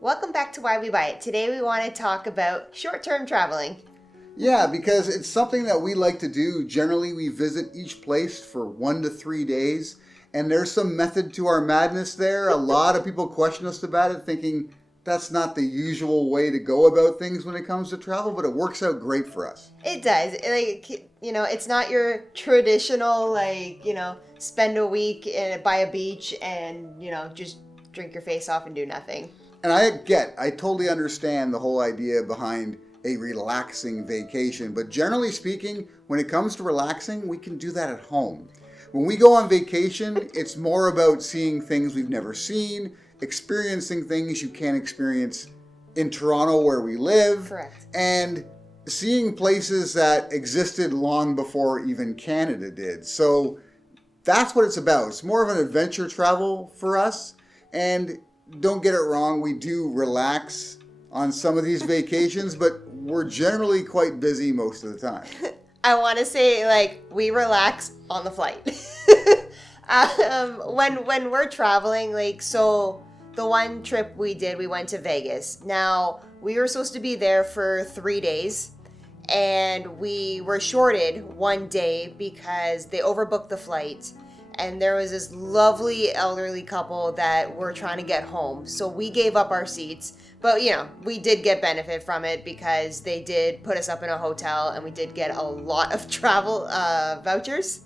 Welcome back to Why We Buy It. Today we want to talk about short-term traveling. Yeah, because it's something that we like to do. Generally, we visit each place for 1 to 3 days, and there's some method to our madness there. A lot of people question us about it, thinking that's not the usual way to go about things when it comes to travel, but it works out great for us. It does. It's not your traditional, spend a week by a beach and, just drink your face off and do nothing. And I totally understand the whole idea behind a relaxing vacation, but generally speaking, when it comes to relaxing, we can do that at home. When we go on vacation, it's more about seeing things we've never seen, experiencing things you can't experience in Toronto where we live. Correct. And seeing places that existed long before even Canada did. So that's what it's about. It's more of an adventure travel for us. And don't get it wrong, we do relax on some of these vacations, but we're generally quite busy most of the time. I want to say, we relax on the flight. When we're traveling, so the one trip we did, we went to Vegas. Now, we were supposed to be there for 3 days, and we were shorted 1 day because they overbooked the flight. And there was this lovely elderly couple that were trying to get home. So we gave up our seats. But, we did get benefit from it because they did put us up in a hotel and we did get a lot of travel vouchers.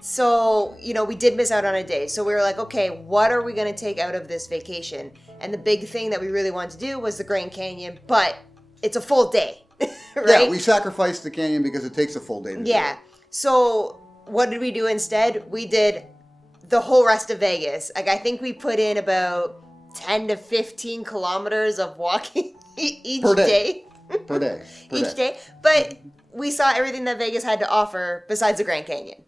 So, we did miss out on a day. So we were like, okay, what are we going to take out of this vacation? And the big thing that we really wanted to do was the Grand Canyon, but it's a full day, right? Yeah, we sacrificed the canyon because it takes a full day to do it. So what did we do instead? We did the whole rest of Vegas. I think we put in about 10 to 15 kilometers of walking each day. Per day. Each day. But we saw everything that Vegas had to offer besides the Grand Canyon.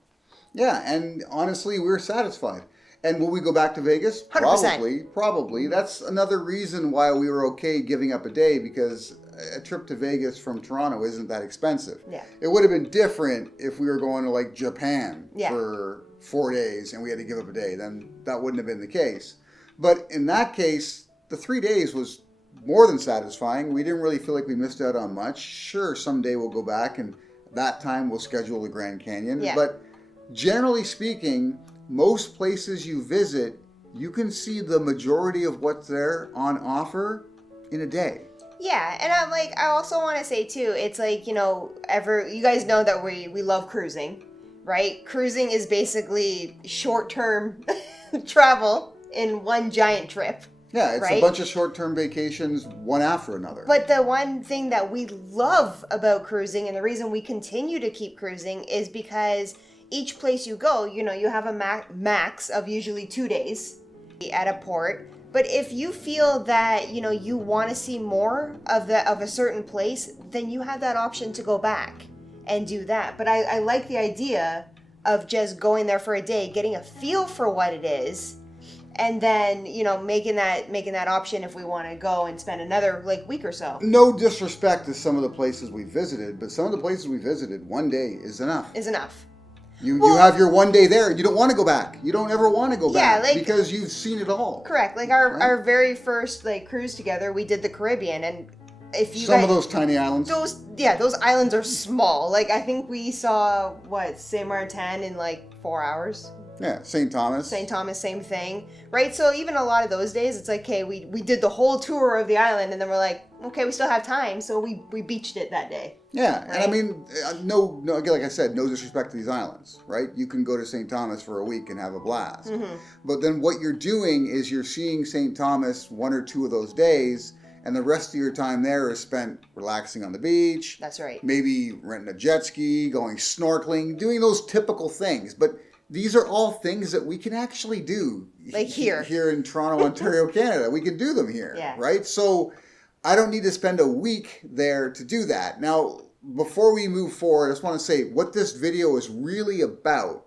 Yeah, and honestly, we were satisfied. And will we go back to Vegas? 100%. Probably. That's another reason why we were okay giving up a day, because a trip to Vegas from Toronto isn't that expensive. Yeah. It would have been different if we were going to Japan for 4 days and we had to give up a day. Then that wouldn't have been the case. But in that case, the 3 days was more than satisfying. We didn't really feel like we missed out on much. Sure, someday we'll go back and that time we'll schedule the Grand Canyon. Yeah. But generally speaking, most places you visit, you can see the majority of what's there on offer in a day. Yeah, and I also want to say too, it's you guys know that we love cruising, right? Cruising is basically short-term travel in one giant trip. Yeah, it's right? a bunch of short-term vacations, one after another. But the one thing that we love about cruising, and the reason we continue to keep cruising, is because each place you go, you have a max of usually 2 days at a port. But if you feel that, you want to see more of a certain place, then you have that option to go back and do that. But I like the idea of just going there for a day, getting a feel for what it is, and then, making that option if we want to go and spend another week or so. No disrespect to some of the places we visited, but some of the places we visited, 1 day is enough. Is enough. You have your 1 day there. You don't want to go back. You don't ever want to go back because you've seen it all. Correct. Our very first cruise together, we did the Caribbean, and if you of those tiny islands. Those islands are small. I think we saw Saint Martin in 4 hours. Yeah, St. Thomas. St. Thomas, same thing, right? So even a lot of those days, it's okay, we did the whole tour of the island, and then we're like, okay, we still have time, so we beached it that day. Yeah, right? And no, again, like I said, no disrespect to these islands, right? You can go to St. Thomas for a week and have a blast. Mm-hmm. But then what you're doing is you're seeing St. Thomas 1 or 2 of those days, and the rest of your time there is spent relaxing on the beach. That's right. Maybe renting a jet ski, going snorkeling, doing those typical things. But these are all things that we can actually do. Here in Toronto, Ontario, Canada. We can do them here, right? So I don't need to spend a week there to do that. Now, before we move forward, I just want to say what this video is really about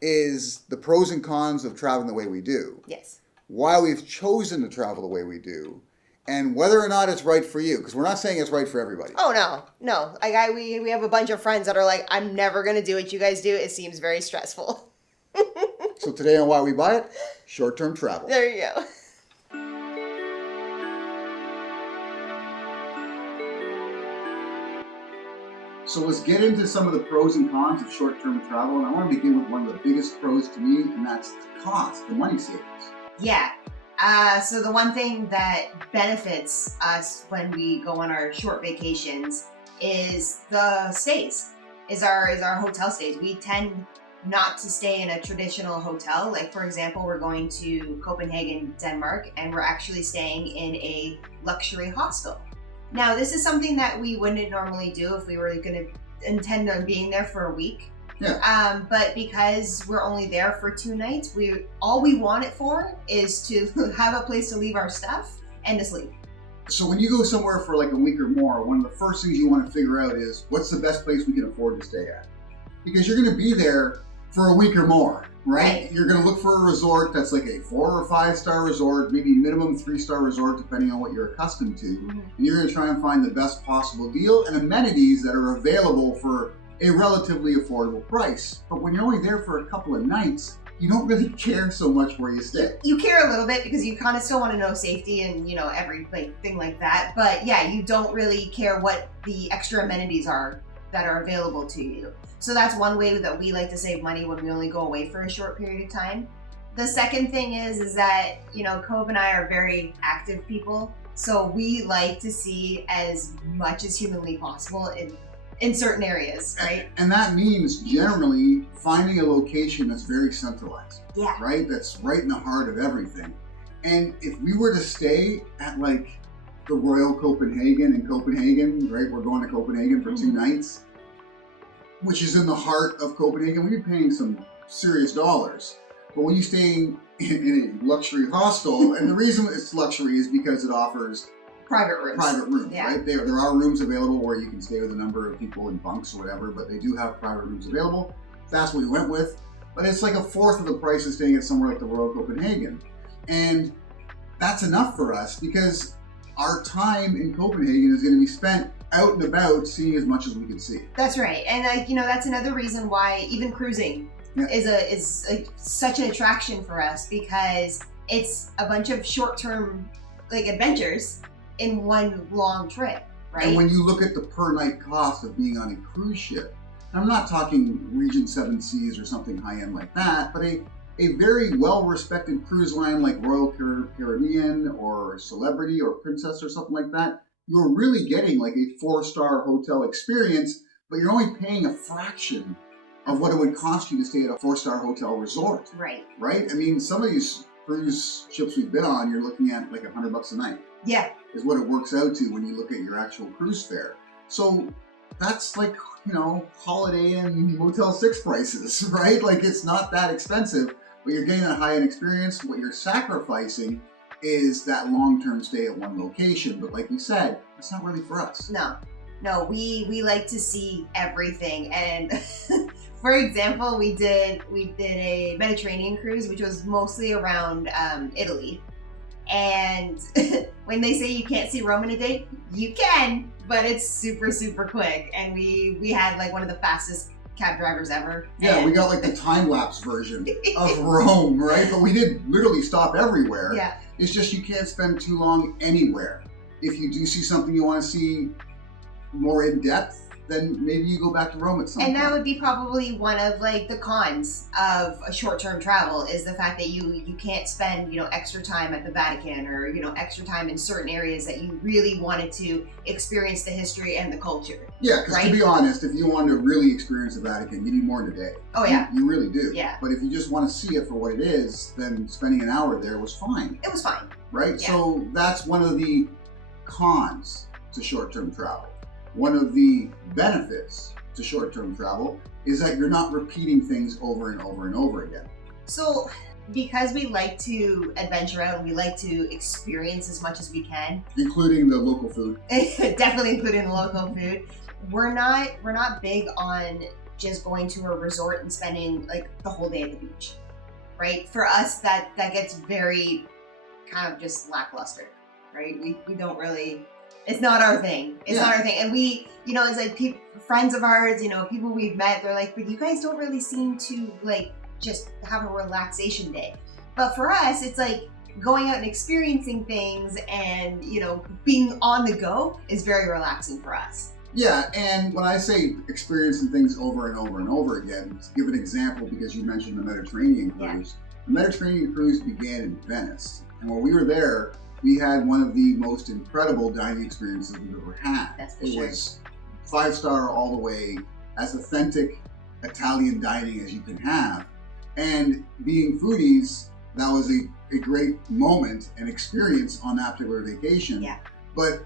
is the pros and cons of traveling the way we do. Yes. Why we've chosen to travel the way we do, and whether or not it's right for you, because we're not saying it's right for everybody. Oh, no. We have a bunch of friends that are like, I'm never going to do what you guys do. It seems very stressful. So today on Why We Buy It, short-term travel. There you go. So let's get into some of the pros and cons of short-term travel, and I want to begin with one of the biggest pros to me, and that's the cost, the money savings. Yeah. So the one thing that benefits us when we go on our short vacations is the stays, is our hotel stays. We tend not to stay in a traditional hotel. Like, for example, we're going to Copenhagen, Denmark, and we're actually staying in a luxury hostel. Now, this is something that we wouldn't normally do if we were going to intend on being there for a week. Yeah. But because we're only there for 2 nights, all we want it for is to have a place to leave our stuff and to sleep. So when you go somewhere for like a week or more, one of the first things you want to figure out is what's the best place we can afford to stay at? Because you're going to be there for a week or more, right? You're going to look for a resort that's like a 4 or 5 star resort, maybe minimum 3-star resort, depending on what you're accustomed to. Mm-hmm. And you're going to try and find the best possible deal and amenities that are available for a relatively affordable price. But when you're only there for a couple of nights, you don't really care so much where you stay. You care a little bit because you kind of still want to know safety and, everything like that. But yeah, you don't really care what the extra amenities are that are available to you. So that's one way that we like to save money when we only go away for a short period of time. The second thing is that, Cove and I are very active people. So we like to see as much as humanly possible in certain areas, right? And that means generally finding a location that's very centralized. Yeah. Right? That's right in the heart of everything. And if we were to stay at like the Royal Copenhagen in Copenhagen, right? We're going to Copenhagen for 2 nights, which is in the heart of Copenhagen. We're paying some serious dollars. But when you stay in a luxury hostel, and the reason it's luxury is because it offers private rooms, yeah. Right? There are rooms available where you can stay with a number of people in bunks or whatever, but they do have private rooms available. That's what we went with. But it's like a fourth of the price of staying at somewhere like the Royal Copenhagen. And that's enough for us because our time in Copenhagen is going to be spent out and about seeing as much as we can see. That's right. And that's another reason why even cruising is such an attraction for us, because it's a bunch of short-term adventures in one long trip, right? And when you look at the per night cost of being on a cruise ship, I'm not talking Region 7 Seas or something high-end like that, but a very well-respected cruise line like Royal Caribbean or Celebrity or Princess or something like that, you're really getting like a 4-star hotel experience, but you're only paying a fraction of what it would cost you to stay at a 4-star hotel resort. Right. Right? I mean, some of these cruise ships we've been on, you're looking at like $100 a night. Yeah. Is what it works out to when you look at your actual cruise fare. So that's like, Holiday Inn Motel 6 prices, right? Like it's not that expensive, but you're getting a high-end experience. What you're sacrificing is that long-term stay at one location. But like we said, it's not really for us. No, we like to see everything. And for example, we did a Mediterranean cruise, which was mostly around Italy. And when they say you can't see Rome in a day, you can, but it's super, super quick. And we had like one of the fastest cab drivers ever. Yeah, we got like the time-lapse version of Rome, right? But we did literally stop everywhere. Yeah. It's just you can't spend too long anywhere. If you do see something you want to see more in depth, then maybe you go back to Rome at some point. And that would be probably one of the cons of a short-term travel, is the fact that you can't spend extra time at the Vatican or extra time in certain areas that you really wanted to experience the history and the culture. Yeah, because to be honest, if you want to really experience the Vatican, you need more than a day. Oh yeah, you really do. Yeah. But if you just want to see it for what it is, then spending an hour there was fine. It was fine. Right. Yeah. So that's one of the cons to short-term travel. One of the benefits to short-term travel is that you're not repeating things over and over and over again. So because we like to adventure out and we like to experience as much as we can, including the local food. Definitely including the local food. We're not big on just going to a resort and spending the whole day at the beach. Right? For us that gets very kind of just lackluster. Right? We don't really, it's not our thing. It's not our thing. And we, it's like friends of ours, people we've met, they're like, but you guys don't really seem to just have a relaxation day. But for us, it's like going out and experiencing things and, being on the go is very relaxing for us. Yeah, and when I say experiencing things over and over and over again, to give an example, because you mentioned the Mediterranean cruise, the Mediterranean cruise began in Venice. And when we were there, we had one of the most incredible dining experiences we've ever had. That's for it sure. was 5-star all the way, as authentic Italian dining as you can have. And being foodies, that was a great moment and experience on that particular vacation. Yeah. But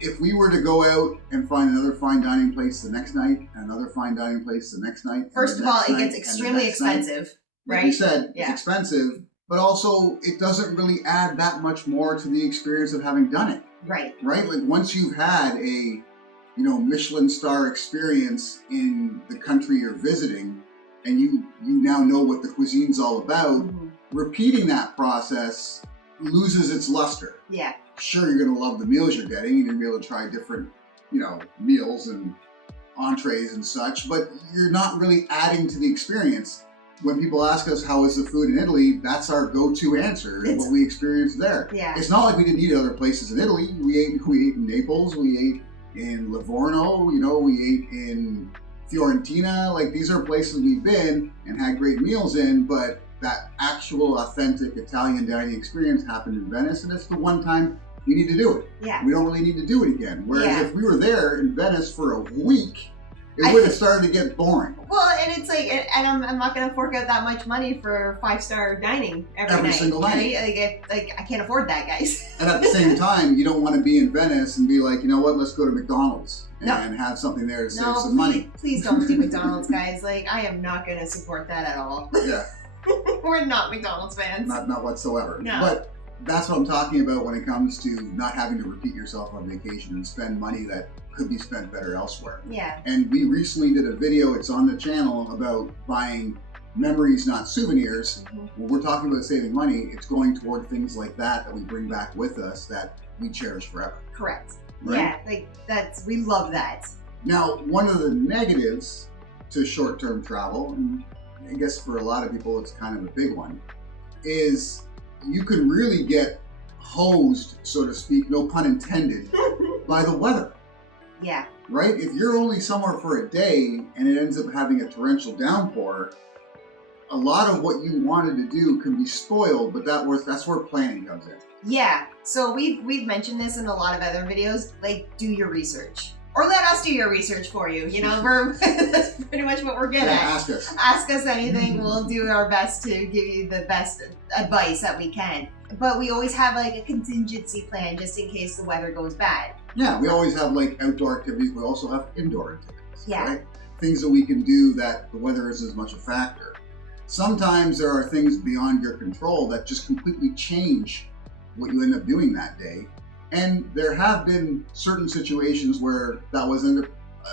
if we were to go out and find another fine dining place the next night, and another fine dining place the next night, first of all, it gets extremely expensive, right? Like you said, it's expensive, but also it doesn't really add that much more to the experience of having done it. Right. Right? Like once you've had a, Michelin star experience in the country you're visiting, and you now know what the cuisine's all about, repeating that process loses its luster. Yeah. Sure, you're going to love the meals you're getting. You're going to be able to try different, meals and entrees and such, but you're not really adding to the experience. When people ask us how is the food in Italy, that's our go-to answer, what we experienced there. Yeah. It's not like we didn't eat other places in Italy. We ate in Naples, we ate in Livorno, we ate in Fiorentina. Like, these are places we've been and had great meals in, but that actual authentic Italian dining experience happened in Venice, and it's the one time you need to do it. Yeah. We don't really need to do it again. Whereas if we were there in Venice for a week, it would have started to get boring. Well, and it's like, and I'm not going to fork out that much money for 5-star dining every night, single night. Like, I can't afford that, guys. And at the same time, you don't want to be in Venice and be like, you know what, let's go to McDonald's and have something there to save some money. Please don't do McDonald's, guys. Like, I am not going to support that at all. Yeah. We're not McDonald's fans. Not whatsoever. No. But that's what I'm talking about when it comes to not having to repeat yourself on vacation and spend money that could be spent better elsewhere. Yeah. And we recently did a video, it's on the channel, about buying memories, not souvenirs. When we're talking about saving money, it's going toward things like that we bring back with us that we cherish forever. Correct. Right? Yeah, we love that. Now, one of the negatives to short-term travel, and I guess for a lot of people it's kind of a big one, is you can really get hosed, so to speak, no pun intended, by the weather. Yeah. Right? If you're only somewhere for a day and it ends up having a torrential downpour, a lot of what you wanted to do can be spoiled, but that's where planning comes in. Yeah. So we've mentioned this in a lot of other videos, like, do your research. Or let us do your research for you. That's pretty much what we're good at. Ask us. Ask us anything. We'll do our best to give you the best advice that we can. But we always have like a contingency plan just in case the weather goes bad. Yeah, we always have like outdoor activities. We also have indoor activities. Yeah. Right? Things that we can do that the weather isn't as much a factor. Sometimes there are things beyond your control that just completely change what you end up doing that day. And there have been certain situations where that was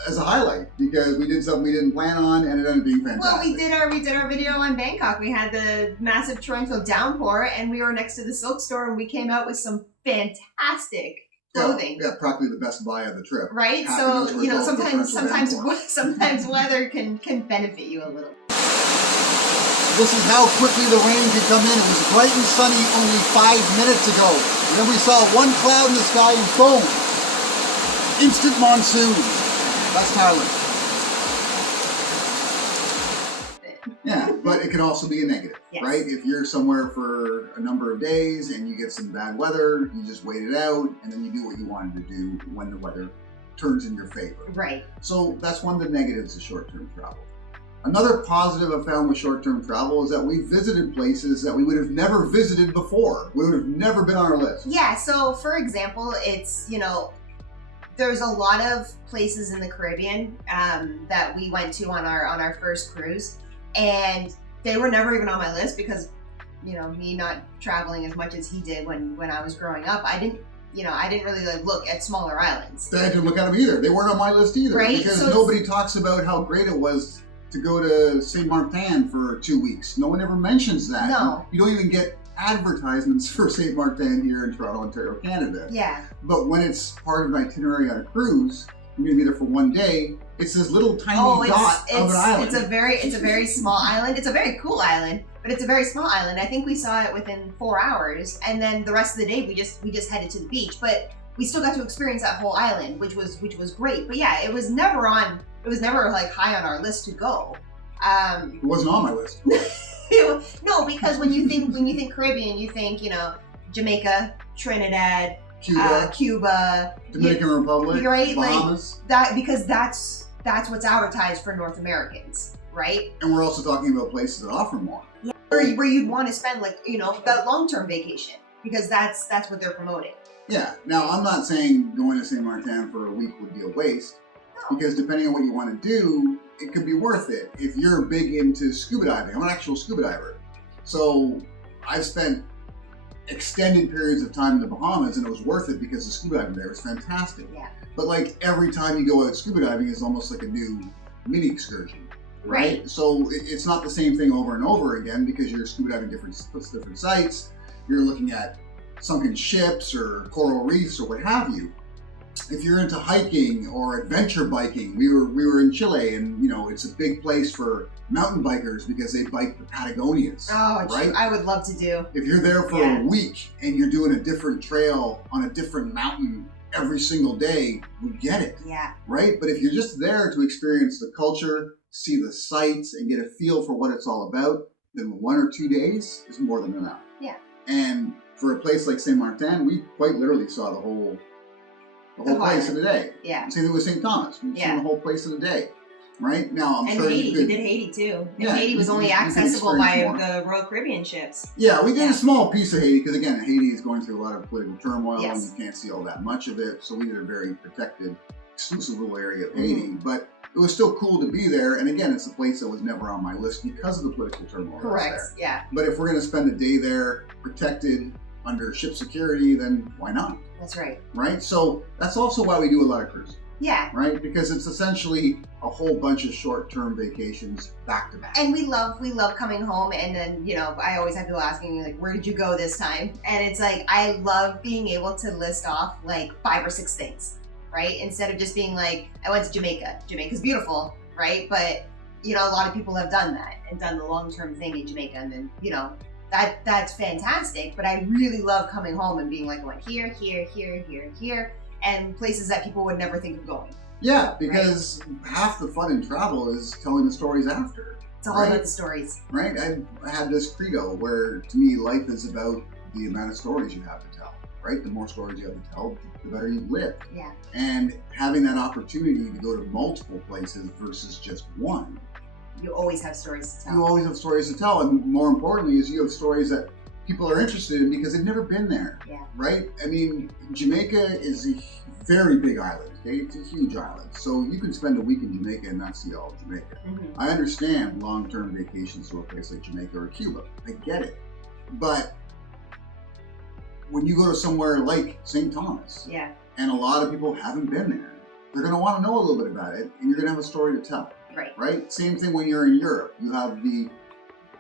as a highlight because we did something we didn't plan on and it ended up being fantastic. Well, we did our video on Bangkok. We had the massive torrential downpour and we were next to the silk store and we came out with some fantastic clothing. Yeah, practically the best buy of the trip. Right? So, sometimes weather can benefit you a little. This is how quickly the rain can come in. It was bright and sunny only 5 minutes ago. And then we saw one cloud in the sky and boom! Instant monsoon. That's Thailand. Yeah, but it can also be a negative, right? If you're somewhere for a number of days and you get some bad weather, you just wait it out and then you do what you wanted to do when the weather turns in your favor. Right. So that's one of the negatives of short-term travel. Another positive I've found with short-term travel is that we visited places that we would have never visited before. We would have never been on our list. Yeah, so for example, it's, there's a lot of places in the Caribbean that we went to on our first cruise, and they were never even on my list because, me not traveling as much as he did when I was growing up, I didn't really look at smaller islands. I didn't look at them either. They weren't on my list either. Right? Because nobody talks about how great it was to go to Saint Martin for 2 weeks. No one ever mentions that. No. You don't even get advertisements for Saint Martin here in Toronto, Ontario, Canada. Yeah. But when it's part of an itinerary on a cruise, you're going to be there for 1 day, it's this little tiny dot of an island. It's a very small island. It's a very cool island, but it's a very small island. I think we saw it within 4 hours, and then the rest of the day we just headed to the beach. But we still got to experience that whole island, which was great. But yeah, it was never like high on our list to go. It wasn't on my list. No, because when you think Caribbean, you think, you know, Jamaica, Trinidad, Cuba, Dominican Republic, right? Bahamas. Like that, because that's what's advertised for North Americans, right? And we're also talking about places that offer more. Yeah. Where you'd want to spend, like, you know, that long-term vacation, because that's what they're promoting. Yeah. Now, I'm not saying going to St. Martin for a week would be a waste, because depending on what you want to do, it could be worth it. If you're big into scuba diving, I'm an actual scuba diver. So I've spent extended periods of time in the Bahamas, and it was worth it because the scuba diving there was fantastic. Yeah. But like every time you go out scuba diving is almost like a new mini excursion, right? So it's not the same thing over and over again, because you're scuba diving different sites. You're looking at sunken ships or coral reefs or what have you. If you're into hiking or adventure biking, we were in Chile, and you know, it's a big place for mountain bikers because they bike the Patagonias. Oh, right? I would love to do. If you're there for a week and you're doing a different trail on a different mountain every single day, we get it. Yeah. Right? But if you're just there to experience the culture, see the sights, and get a feel for what it's all about, then 1 or 2 days is more than enough. Yeah. And for a place like St. Martin, we quite literally saw the whole place in a day. Yeah. Same thing with St. Thomas. We saw the whole place in a day. Right? Now, I'm sure Haiti. you could... We did Haiti too. And yeah, Haiti was only accessible by the Royal Caribbean ships. Yeah, we did a small piece of Haiti because, again, Haiti is going through a lot of political turmoil, Yes. and you can't see all that much of it. So we did a very protected, exclusive little area of Haiti. But it was still cool to be there. And again, it's a place that was never on my list because of the political turmoil. Correct. There. Yeah. But if we're going to spend a day there protected under ship security, then why not? That's right. Right? So that's also why we do a lot of cruising. Yeah. Right? Because it's essentially a whole bunch of short-term vacations back to back. And we love coming home, and then, you know, I always have people asking me, like, where did you go this time? And it's like, I love being able to list off like 5 or 6 things, right? Instead of just being like, I went to Jamaica. Jamaica's beautiful, right? But, you know, a lot of people have done that and done the long-term thing in Jamaica, and then, you know, that's fantastic. But I really love coming home and being like, I went here, and places that people would never think of going. Yeah, because half the fun in travel is telling the stories after. It's all about the stories. Right? I had this credo where, to me, life is about the amount of stories you have to tell. Right? The more stories you have to tell, the better you live. Yeah. And having that opportunity to go to multiple places versus just one. You always have stories to tell. You always have stories to tell. And more importantly is you have stories that people are interested in because they've never been there. Yeah. Right? I mean, Jamaica is a very big island. Okay? It's a huge island. So you can spend a week in Jamaica and not see all of Jamaica. Mm-hmm. I understand long-term vacations to a place like Jamaica or Cuba. I get it. But when you go to somewhere like St. Thomas, and a lot of people haven't been there, they're going to want to know a little bit about it, and you're going to have a story to tell. Right? Same thing when you're in Europe. You have the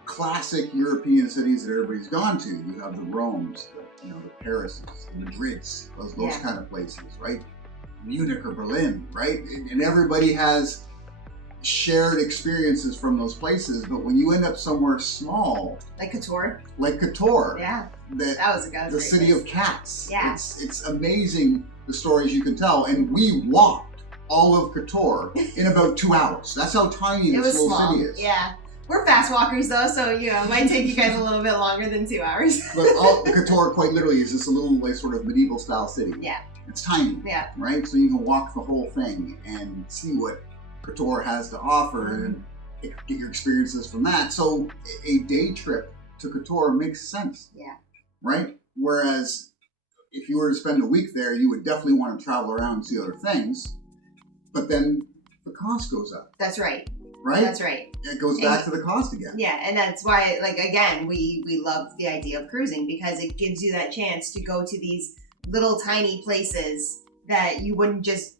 classic European cities that everybody's gone to. You have the Romes, the Parises, the Madrids, those kind of places, right? Munich or Berlin, right? And everybody has shared experiences from those places. But when you end up somewhere small, like Couture, that was the city of cats. Yeah, it's amazing the stories you can tell. And we walked all of Couture in about 2 hours. That's how tiny this little city is. Yeah. We're fast walkers though, so you know, it might take you guys a little bit longer than 2 hours. But Couture quite literally is just a little like sort of medieval style city. Yeah. It's tiny. Yeah. Right? So you can walk the whole thing and see what Couture has to offer and get your experiences from that. So a day trip to Couture makes sense. Yeah. Right? Whereas if you were to spend a week there, you would definitely want to travel around and see other things. But then the cost goes up. That's right. Right? That's right. It goes back to the cost again. Yeah, and that's why, like, again, we love the idea of cruising because it gives you that chance to go to these little tiny places that you wouldn't just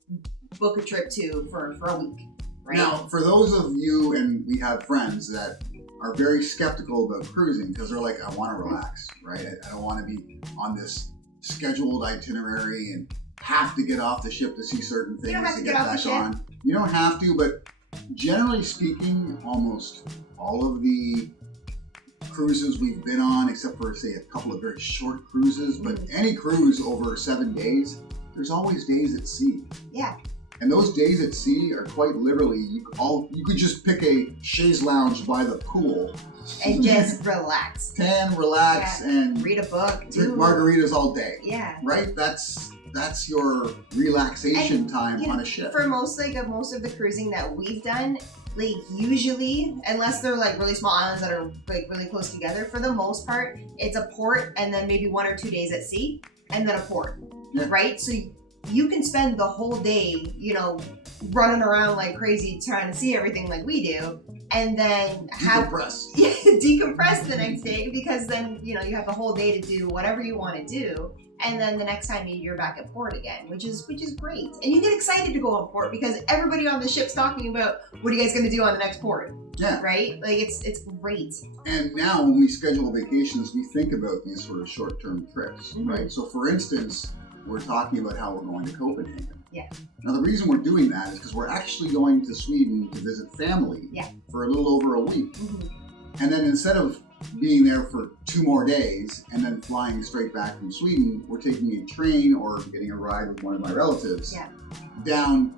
book a trip to for a week, right? Now, for those of you, and we have friends that are very skeptical about cruising because they're like, I want to relax, right? I don't want to be on this scheduled itinerary and have to get off the ship to see certain things to get back on. You don't have to, but generally speaking, almost all of the cruises we've been on, except for, say, a couple of very short cruises, but any cruise over 7 days, there's always days at sea. Yeah. And those days at sea are quite literally, you could just pick a chaise lounge by the pool. And just relax. Tan, relax, and read a book. Drink margaritas all day. Yeah. Right? That's your relaxation time on a ship. For most of the cruising that we've done, like usually, unless they're like really small islands that are like really close together, for the most part, it's a port and then maybe 1 or 2 days at sea and then a port. Yeah. Right? So you can spend the whole day, running around like crazy trying to see everything like we do, and then decompress the next day, because then you have the whole day to do whatever you want to do, and then the next time you're back at port again, which is great. And you get excited to go on port because everybody on the ship's talking about what are you guys going to do on the next port. Yeah. Right? Like it's great. And now when we schedule vacations, we think about these sort of short-term trips, right? So for instance, we're talking about how we're going to Copenhagen. Yeah. Now the reason we're doing that is because we're actually going to Sweden to visit family for a little over a week. And then instead of being there for 2 more days and then flying straight back from Sweden, we're taking a train or getting a ride with one of my relatives down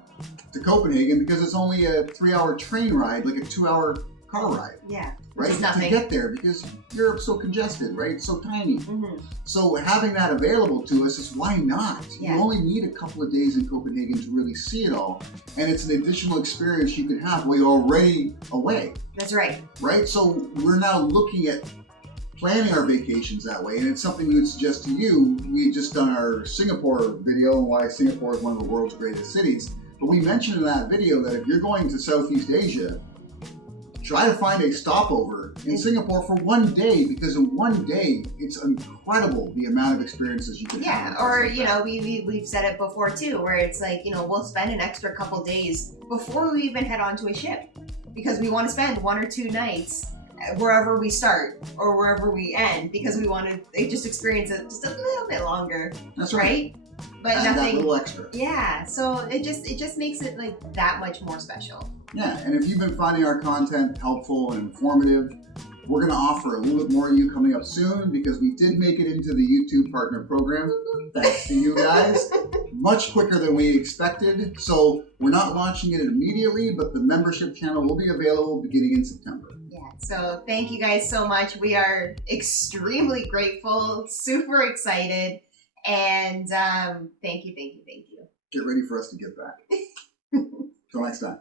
to Copenhagen, because it's only a 3-hour train ride, like a 2-hour car ride. Yeah. Right? To get there, because Europe's so congested, right? So tiny. So having that available to us is why not? You only need a couple of days in Copenhagen to really see it all. And it's an additional experience you can have while you're already away. That's right. Right? So we're now looking at planning our vacations that way. And it's something we would suggest to you. We had just done our Singapore video on why Singapore is one of the world's greatest cities. But we mentioned in that video that if you're going to Southeast Asia, try to find a stopover in Singapore for 1 day, because in 1 day, it's incredible the amount of experiences you can have. Yeah, or, we've said it before too, where it's like, we'll spend an extra couple days before we even head onto a ship, because we want to spend 1 or 2 nights wherever we start or wherever we end, because we want to just experience it just a little bit longer. That's right. But and nothing. That little extra. Yeah, so it just makes it like that much more special. Yeah, and if you've been finding our content helpful and informative, we're going to offer a little bit more of you coming up soon, because we did make it into the YouTube Partner Program, thanks to you guys, much quicker than we expected. So we're not launching it immediately, but the membership channel will be available beginning in September. Yeah, so thank you guys so much. We are extremely grateful, super excited, and thank you. Get ready for us to get back. Till next time.